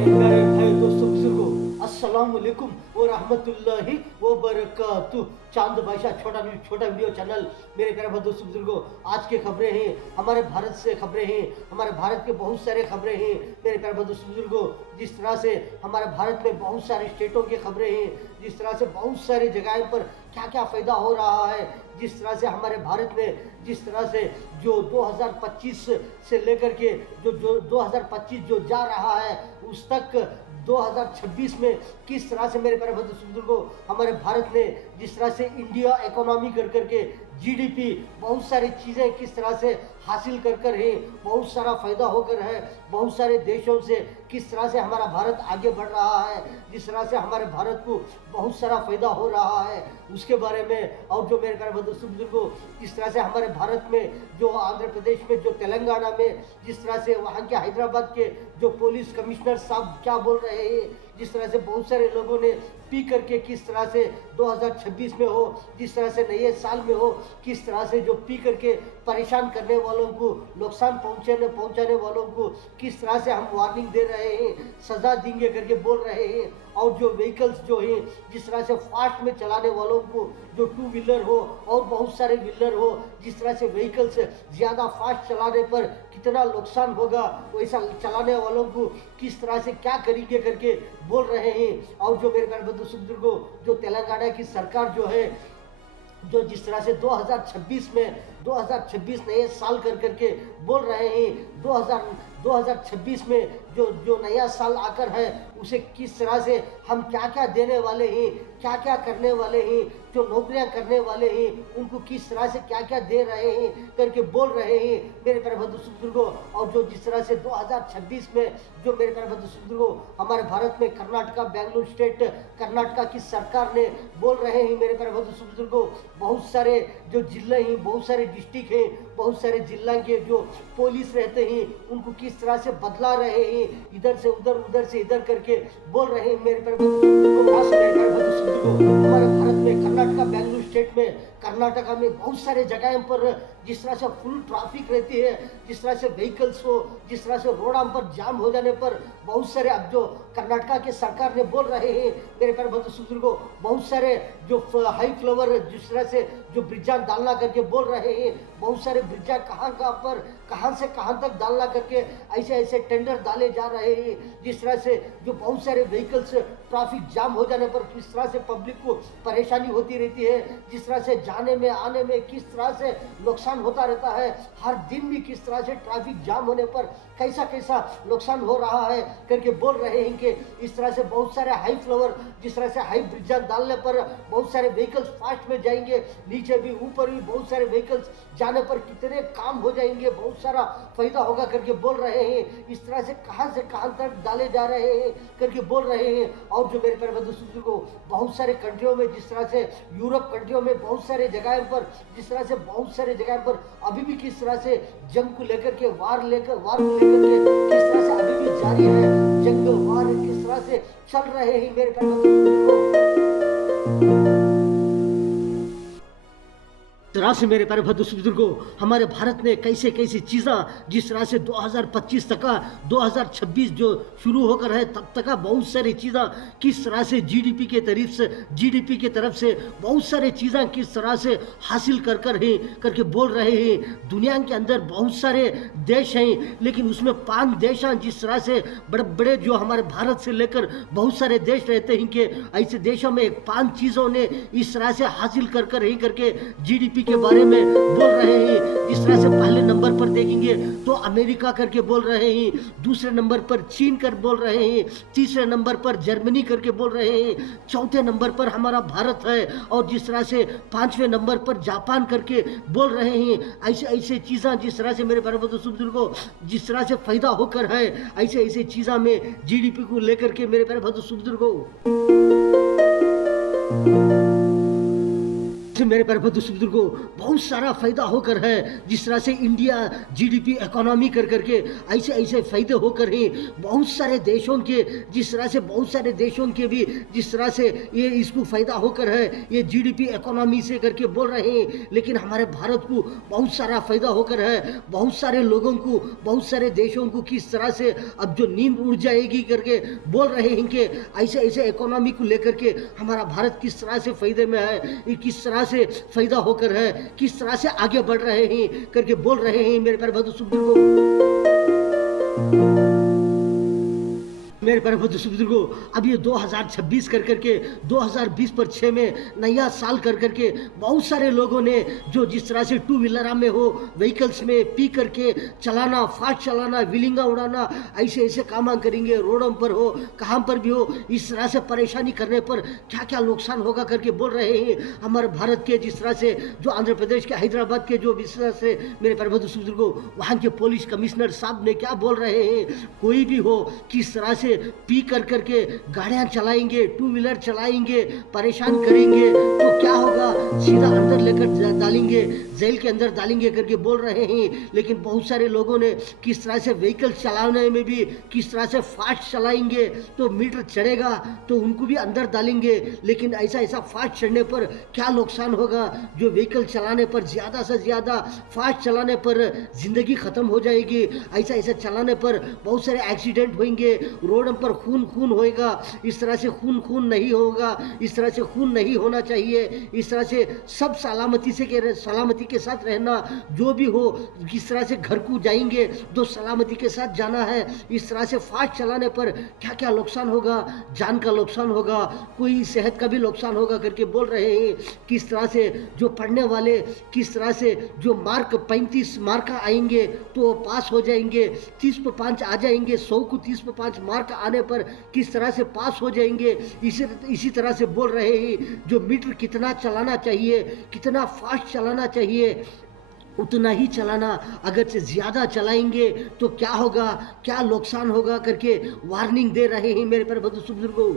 मेरे भाई दोस्तों बुजुर्गों, अस्सलाम वालेकुम व रहमतुल्लाहि व बरकातुहू। चांद बादशाह छोटा वीडियो चैनल। मेरे प्यारे भाई दोस्तों बुजुर्गों, आज की खबरें हैं, हमारे भारत से खबरें हैं, हमारे भारत के बहुत सारे खबरें हैं। मेरे प्यारे भाई दोस्तों बुजुर्गों, जिस तरह से हमारे भारत में बहुत सारे स्टेटों की खबरें हैं, जिस तरह से बहुत सारी जगहों पर क्या क्या फ़ायदा हो रहा है, जिस तरह से हमारे भारत में जिस तरह से जो 2025 से लेकर के जो 2025 जो जा रहा है उस तक 2026 में किस तरह से मेरे प्यारे बुजुर्गों हमारे भारत ने जिस तरह से इंडिया इकोनॉमी कर करके जीडीपी बहुत सारी चीज़ें किस तरह से हासिल कर है, बहुत सारा फायदा होकर है, बहुत सारे देशों से किस तरह से हमारा भारत आगे बढ़ रहा है, जिस तरह से हमारे भारत को बहुत सारा फायदा हो रहा है उसके बारे में। और जो मेरे प्यारे बुजुर्गों जिस तरह से हमारे भारत में जो आंध्र प्रदेश में जो तेलंगाना में जिस तरह से वहाँ के हैदराबाद के जो पुलिस कमिश्नर साहब क्या बोल रहे हैं, जिस तरह से बहुत सारे लोगों ने पी करके किस तरह से 2026 में हो, जिस तरह से नए साल में हो, किस तरह से जो पी करके परेशान करने वालों को, नुकसान पहुंचाने वालों को किस तरह से हम वार्निंग दे रहे हैं, सजा देंगे करके बोल रहे हैं। और जो व्हीकल्स जो हैं जिस तरह से फास्ट में चलाने वालों को जो टू व्हीलर हो और बहुत सारे व्हीलर हो, जिस तरह से व्हीकल्स ज़्यादा फास्ट चलाने पर कितना नुकसान होगा, वैसा चलाने वालों को किस तरह से क्या करेंगे करके बोल रहे हैं। और जो मेरे प्यारे बुजुर्गों जो तेलंगाना की सरकार जो है जो जिस तरह से 2026 नए साल करके बोल रहे हैं, 2026 में जो नया साल आकर है उसे किस तरह से हम क्या क्या देने वाले हैं, क्या क्या करने वाले हैं, जो नौकरियां करने वाले हैं उनको किस तरह से क्या क्या दे रहे हैं करके बोल रहे हैं मेरे प्यारे बुजुर्गों। और जो जिस तरह से 2026 में जो मेरे प्यारे बुजुर्गों हमारे भारत में कर्नाटका बेंगलुरु स्टेट कर्नाटका की सरकार ने बोल रहे हैं मेरे प्यारे बुजुर्गों, बहुत सारे जो जिले हैं, बहुत सारे डिस्ट्रिक्ट हैं, बहुत सारे जिला के जो पुलिस रहते हैं उनको किस तरह से बदला रहे हैं, इधर से इधर करके बोल रहे हैं मेरे प्यारे बुजुर्गों। हमारे भारत में कर्नाटका बेंगलुरु स्टेट में कर्नाटका में बहुत सारे जगहों पर जिस तरह से फुल ट्रैफिक रहती है, जिस तरह से व्हीकल्स को जिस तरह से रोड पर जाम हो जाने पर बहुत सारे अब जो कर्नाटका के सरकार ने बोल रहे हैं मेरे प्यारे बुजुर्गों, बहुत सारे जो हाई फ्लावर जिस तरह से जो ब्रिजा डालना करके बोल रहे हैं, बहुत सारे ब्रिजा कहाँ से कहाँ तक डालना करके ऐसे टेंडर डाले जा रहे हैं, जिस तरह से जो बहुत सारे व्हीकल्स ट्रैफिक जाम हो जाने पर किस तरह से पब्लिक को परेशानी होती रहती है, जिस तरह से जाने में आने में किस तरह से नुकसान होता रहता है, हर दिन भी किस तरह से ट्रैफिक जाम होने पर कैसा नुकसान हो रहा है करके बोल रहे हैं कि इस तरह से बहुत सारे हाई फ्लावर जिस तरह से हाई ब्रिज डालने पर बहुत सारे व्हीकल्स फास्ट में जाएंगे, नीचे भी ऊपर भी बहुत सारे व्हीकल्स जाने पर कितने काम हो जाएंगे, बहुत सारा फायदा होगा करके बोल रहे हैं। इस तरह से कहां तक डाले जा रहे हैं करके बोल रहे हैं। और जो मेरे प्यारे बुजुर्गों को बहुत सारे कंट्रियों में जिस तरह से यूरोप कंट्रियों में बहुत सारे जगहों पर जिस तरह से बहुत सारे जगहों पर अभी भी किस तरह से जंग को लेकर के वार को लेकर के किस तरह से अभी भी जारी है, जंग वार किस तरह से चल रहे हैं मेरे प्यारे बुजुर्गों। तरह से मेरे प्यारे बुजुर्गों हमारे भारत ने कैसे चीज़ें जिस तरह से 2025 तक 2026 जो शुरू होकर है तब तक बहुत सारी चीज़ें किस तरह से जीडीपी के तरफ से बहुत सारी चीज़ें किस तरह से हासिल करके बोल रहे हैं। दुनिया के अंदर बहुत सारे देश हैं लेकिन उसमें 5 देश हैं जिस तरह से बड़े जो हमारे भारत से लेकर बहुत सारे देश रहते हैं कि ऐसे देशों में 5 चीज़ों ने इस तरह से हासिल करके जीडीपी के बारे में बोल रहे हैं। जिस तरह से पहले नंबर पर देखेंगे तो अमेरिका करके बोल रहे हैं, दूसरे नंबर पर चीन कर बोल रहे हैं, तीसरे नंबर पर जर्मनी करके बोल रहे हैं, चौथे नंबर पर हमारा भारत है और जिस तरह से 5वें नंबर पर जापान करके बोल रहे हैं। ऐसे चीज़ें जिस तरह से मेरे प्यारे बुजुर्गों जिस तरह से फायदा होकर है ऐसे चीज़ों में जीडीपी को लेकर के मेरे प्यारे बुजुर्गों मेरे प्यारे बंधु बुजुर्गों, बहुत सारा फायदा होकर है। जिस तरह से इंडिया जीडीपी इकोनॉमी कर करके ऐसे ऐसे फायदे होकर ही बहुत सारे देशों के, जिस तरह से बहुत सारे देशों के भी जिस तरह से ये इसको फायदा होकर है, ये जीडीपी इकोनॉमी से करके बोल रहे हैं। लेकिन हमारे भारत को बहुत सारा फायदा होकर है, बहुत सारे लोगों को, बहुत सारे देशों को किस तरह से अब जो नींद उड़ जाएगी करके बोल रहे हैं कि ऐसे ऐसे इकोनॉमी को लेकर के हमारा भारत किस तरह से फायदे में है, ये किस तरह से फायदा होकर है, किस तरह से आगे बढ़ रहे हैं करके बोल रहे हैं मेरे प्यारे बंधु मेरे प्यारे बुजुर्गों। अब ये 2026 कर करके 2020 पर 6 में नया साल कर करके बहुत सारे लोगों ने जो जिस तरह से टू व्हीलर में हो, व्हीकल्स में पी करके चलाना, फास्ट चलाना, व्हीलिंगा उड़ाना, ऐसे ऐसे काम करेंगे, रोडों पर हो, कहाँ पर भी हो, इस तरह से परेशानी करने पर क्या क्या नुकसान होगा करके बोल रहे हैं हमारे भारत के। जिस तरह से जो आंध्र प्रदेश के हैदराबाद के जो जिस तरह से मेरे प्यारे बुजुर्गों वहाँ के पुलिस कमिश्नर साहब ने क्या बोल रहे हैं, कोई भी हो किस तरह से पी कर करके गाड़ियां चलाएंगे, टू व्हीलर चलाएंगे, परेशान करेंगे तो क्या होगा, सीधा अंदर लेकर डालेंगे, जेल के अंदर डालेंगे करके बोल रहे हैं। लेकिन बहुत सारे लोगों ने किस तरह से व्हीकल चलाने में भी किस तरह से फास्ट चलाएंगे तो मीटर चढ़ेगा तो उनको भी अंदर डालेंगे। लेकिन ऐसा ऐसा फास्ट चढ़ने पर क्या नुकसान होगा, जो व्हीकल चलाने पर ज़्यादा से ज़्यादा फास्ट चलाने पर ज़िंदगी ख़त्म हो जाएगी, ऐसा ऐसा चलाने पर बहुत सारे एक्सीडेंट होंगे, रोड पर खून खून होएगा। इस तरह से खून नहीं होगा, इस तरह से खून नहीं होना चाहिए। इस तरह से सब सलामती के साथ रहना, जो भी हो किस तरह से घर को जाएंगे तो सलामती के साथ जाना है। इस तरह से फास्ट चलाने पर क्या क्या नुकसान होगा, जान का नुकसान होगा, कोई सेहत का भी नुकसान होगा करके बोल रहे हैं। किस तरह से जो पढ़ने वाले किस तरह से जो मार्क 35 मार्क आएंगे तो पास हो जाएंगे, 30 पर 5 आ जाएंगे, 100 को 30 पर 5 मार्क आने पर किस तरह से पास हो जाएंगे। इसी तरह से बोल रहे हैं जो मीटर कितना चलाना चाहिए, कितना फास्ट चलाना चाहिए, उतना ही चलाना। अगर से ज़्यादा चलाएंगे तो क्या होगा, क्या नुकसान होगा करके वार्निंग दे रहे हैं मेरे प्यारे बुजुर्गों।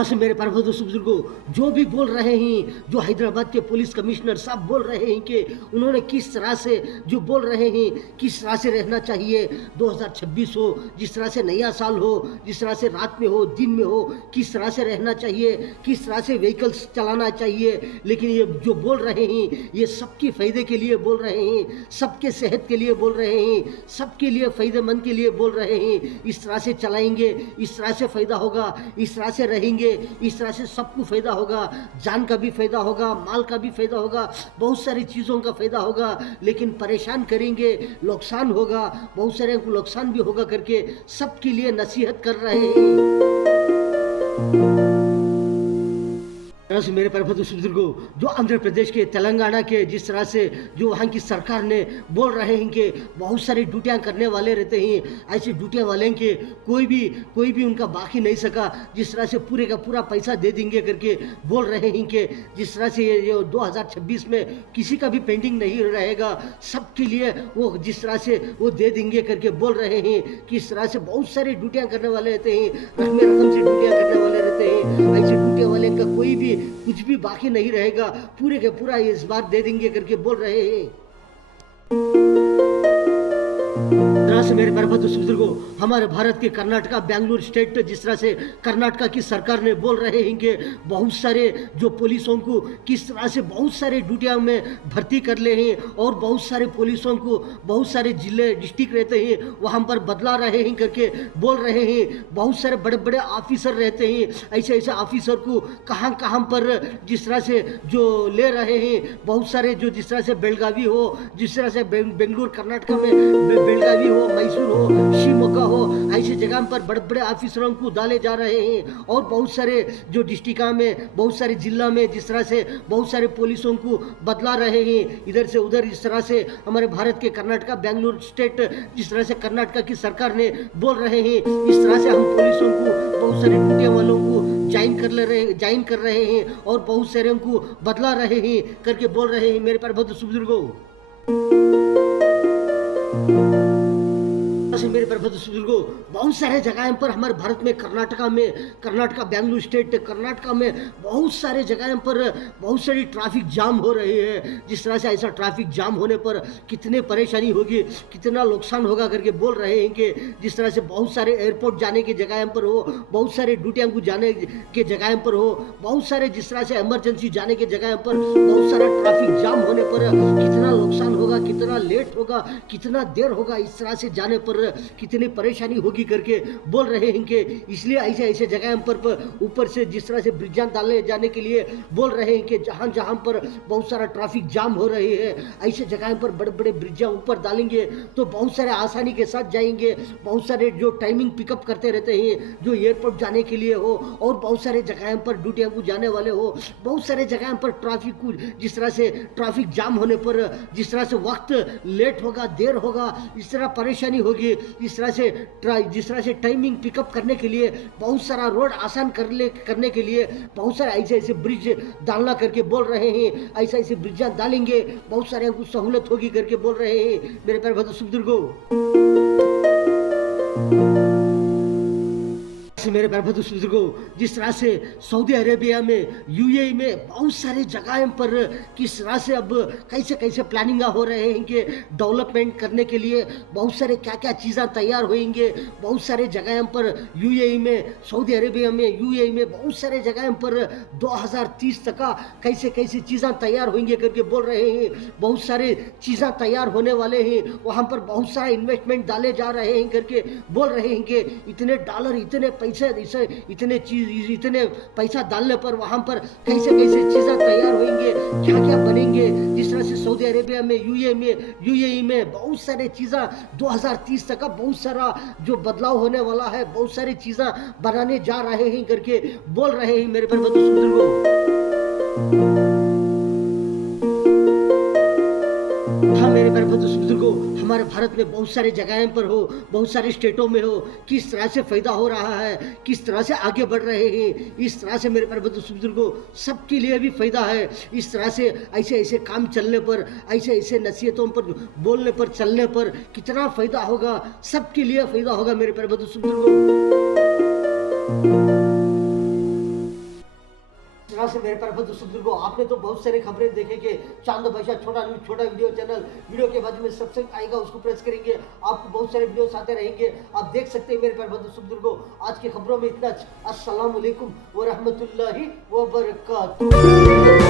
से मेरे प्यारे बुजुर्गों जो भी बोल रहे हैं, जो हैदराबाद के पुलिस कमिश्नर साहब बोल रहे हैं कि उन्होंने किस तरह से जो बोल रहे हैं किस तरह से रहना चाहिए, 2026 हो, जिस तरह से नया साल हो, जिस तरह से रात में हो, दिन में हो, किस तरह से रहना चाहिए, किस तरह से व्हीकल्स चलाना चाहिए। लेकिन ये जो बोल रहे हैं ये सबके फ़ायदे के लिए बोल रहे हैं, सबके सेहत के लिए बोल रहे हैं, सबके लिए फ़ायदेमंद के लिए बोल रहे हैं। इस तरह से चलाएंगे, इस तरह से फ़ायदा होगा, इस तरह से रहेंगे, इस तरह से सबको फायदा होगा, जान का भी फायदा होगा, माल का भी फायदा होगा, बहुत सारी चीज़ों का फायदा होगा। लेकिन परेशान करेंगे, नुकसान होगा, बहुत सारे को नुकसान भी होगा करके सबके लिए नसीहत कर रहे हैं। मेरे प्यारे बुजुर्गों जो आंध्र प्रदेश के, तेलंगाना के जिस तरह से जो वहाँ की सरकार ने बोल रहे हैं कि बहुत सारी ड्यूटियाँ करने वाले रहते हैं, ऐसी ड्यूटियाँ वाले के कोई भी उनका बाकी नहीं सका, जिस तरह से पूरे का पूरा पैसा दे देंगे करके बोल रहे हैं कि जिस तरह से ये 2026 में किसी का भी पेंडिंग नहीं रहेगा, सबके लिए वो जिस तरह से वो दे देंगे करके बोल रहे हैं। कि इस तरह से बहुत सारी ड्यूटियाँ करने वाले रहते हैं, रकम से ड्यूटियाँ करने वाले रहते हैं, ऐसे ड्यूटियाँ वाले का कोई भी कुछ भी बाकी नहीं रहेगा, पूरे के पूरा इस बार दे देंगे करके बोल रहे हैं। से मेरे प्यारे बुजुर्गों हमारे भारत के कर्नाटका बेंगलुरु स्टेट जिस तरह से कर्नाटका की सरकार ने बोल रहे हैं कि बहुत सारे जो पुलिसों को किस तरह से बहुत सारे ड्यूटियां में भर्ती कर ले हैं और बहुत सारे पुलिसों को बहुत सारे जिले डिस्ट्रिक्ट रहते हैं वहाँ पर बदला रहे हैं करके बोल रहे हैं। बहुत सारे बड़े बड़े ऑफिसर रहते हैं, ऐसे ऐसे ऑफिसर को कहाँ कहाँ पर जिस तरह से जो ले रहे हैं, बहुत सारे जो जिस तरह से बेलगावी हो, जिस तरह से बेंगलुरु कर्नाटका में बेलगावी हो, मैसूर हो, शिमोगा हो, ऐसी जगह पर बड़े बड़े ऑफिसरों को डाले जा रहे हैं। और बहुत सारे जो डिस्ट्रिक्ट में, बहुत सारे जिला में जिस तरह से बहुत सारे पुलिसों को बदला रहे हैं इधर से उधर। इस तरह से हमारे भारत के कर्नाटका बेंगलुरु स्टेट जिस तरह से कर्नाटका की सरकार ने बोल रहे हैं, इस तरह से हम पुलिसों को बहुत सारे ड्यूटियां वालों को ज्वाइन कर रहे हैं और बहुत सारे को बदला रहे हैं करके बोल रहे हैं मेरे प्यारे बुजुर्गों। से मेरे प्यारे बुजुर्गों, बहुत सारे जगह पर हमारे भारत में, कर्नाटका बेंगलुरु स्टेट कर्नाटका में बहुत सारे जगह पर बहुत सारी ट्रैफिक जाम हो रही है। जिस तरह से ऐसा ट्रैफिक जाम होने पर कितने परेशानी होगी, कितना नुकसान होगा करके बोल रहे हैं कि जिस तरह से बहुत सारे एयरपोर्ट जाने की जगह पर हो, बहुत सारे ड्यूटियाँ को जाने के जगह पर हो, बहुत सारे जिस तरह से इमरजेंसी जाने के जगह पर बहुत सारा ट्रैफिक जाम होने पर कितना नुकसान होगा, कितना लेट होगा, कितना देर होगा, इस तरह से जाने पर कितनी परेशानी होगी करके बोल रहे हैं कि इसलिए ऐसे ऐसे जगह पर ऊपर से जिस तरह से ब्रिजां डाले जाने के लिए बोल रहे हैं कि जहाँ जहाँ पर बहुत सारा ट्रैफिक जाम हो रही है, ऐसे जगह पर बड़े बड़े ब्रिजां ऊपर डालेंगे तो बहुत सारे आसानी के साथ जाएंगे। बहुत सारे जो टाइमिंग पिकअप करते रहते हैं, जो एयरपोर्ट जाने के लिए हो और बहुत सारे जगह पर ड्यूटियाँ को जाने वाले हो, बहुत सारे जगह पर ट्रैफिक को जिस तरह से ट्रैफिक जाम होने पर जिस तरह से वक्त लेट होगा, देर होगा, इस तरह परेशानी होगी। इस तरह से जिस तरह से टाइमिंग पिकअप करने के लिए बहुत सारा रोड आसान करने के लिए बहुत सारे ऐसे ऐसे ब्रिज डालना करके बोल रहे हैं। ऐसे ऐसे ब्रिज डालेंगे, बहुत सारे को सहूलत होगी करके बोल रहे हैं मेरे प्यारे बुजुर्गों। मेरे प्यारे बुजुर्गों, जिस तरह से सऊदी अरेबिया में, यूएई में बहुत सारे जगह पर किस तरह से अब कैसे कैसे प्लानिंग हो रहे हैं कि डेवलपमेंट करने के लिए बहुत सारे क्या क्या चीज़ें तैयार होंगे। बहुत सारे जगह पर यूएई में, सऊदी अरेबिया में, यूएई में बहुत सारे जगह पर 2030 तक का कैसे कैसे चीज़ें तैयार होंगे करके बोल रहे हैं। बहुत सारे चीज़ें तैयार होने वाले हैं, वहाँ पर बहुत सारा इन्वेस्टमेंट डाले जा रहे हैं करके बोल रहे हैं कि इतने डॉलर, इतने पैसे, इतने पैसा डालने पर वहाँ पर कैसे कैसे चीज़ें तैयार होंगे, क्या क्या बनेंगे। जिस तरह से सऊदी अरेबिया में, यूएई में बहुत सारे चीज़ें 2030 तक का बहुत सारा जो बदलाव होने वाला है, बहुत सारी चीज़ें बनाने जा रहे हैं करके बोल रहे हैं मेरे प्यारे बुजुर्गों। हाँ मेरे प्यारे बुजुर्गों, हमारे भारत में बहुत सारे जगह पर हो, बहुत सारे स्टेटों में हो, किस तरह से फायदा हो रहा है, किस तरह से आगे बढ़ रहे हैं, इस तरह से मेरे प्यारे बुजुर्गों सबके लिए भी फायदा है। इस तरह से ऐसे ऐसे काम चलने पर, ऐसे ऐसे नसीहतों पर बोलने पर, चलने पर कितना फायदा होगा, सबके लिए फायदा होगा मेरे प्यारे बुजुर्गों। से मेरे प्यारे बुजुर्गों, आपने तो बहुत सारी खबरें देखे कि चांद भाषा छोटा न्यूज, छोटा वीडियो चैनल, वीडियो के बाद में सबसे आएगा उसको प्रेस करेंगे, आपको बहुत सारे वीडियोस आते रहेंगे, आप देख सकते हैं मेरे प्यारे बुजुर्गों। आज की खबरों में इतना। अस्सलाम वालेकुम व रहमतुल्लाहि व बरकातहू।